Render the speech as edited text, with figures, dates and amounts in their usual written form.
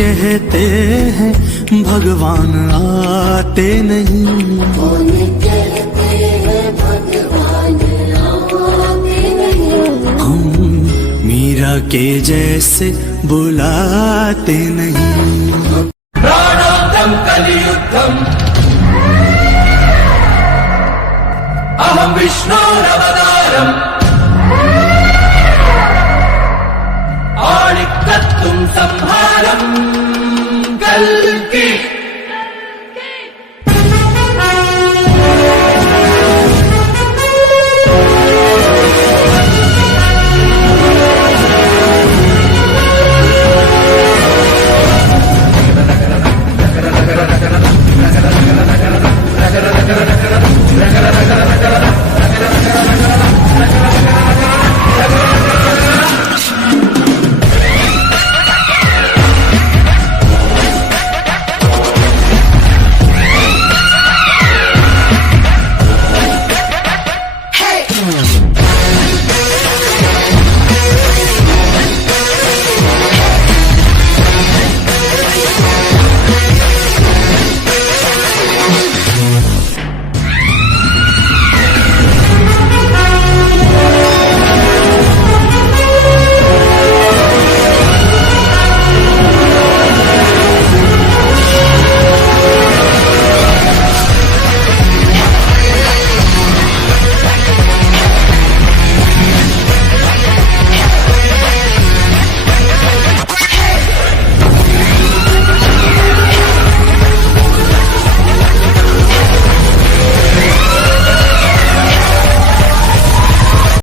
कहते हैं भगवान आते नहीं, कौन कहते हैं भगवान आते नहीं। हम मीरा के जैसे बुलाते नहीं। प्राणोक्तं कलियुद्धम् अहं विष्णोरवतारम् आणिक्कत्तुं संहारम्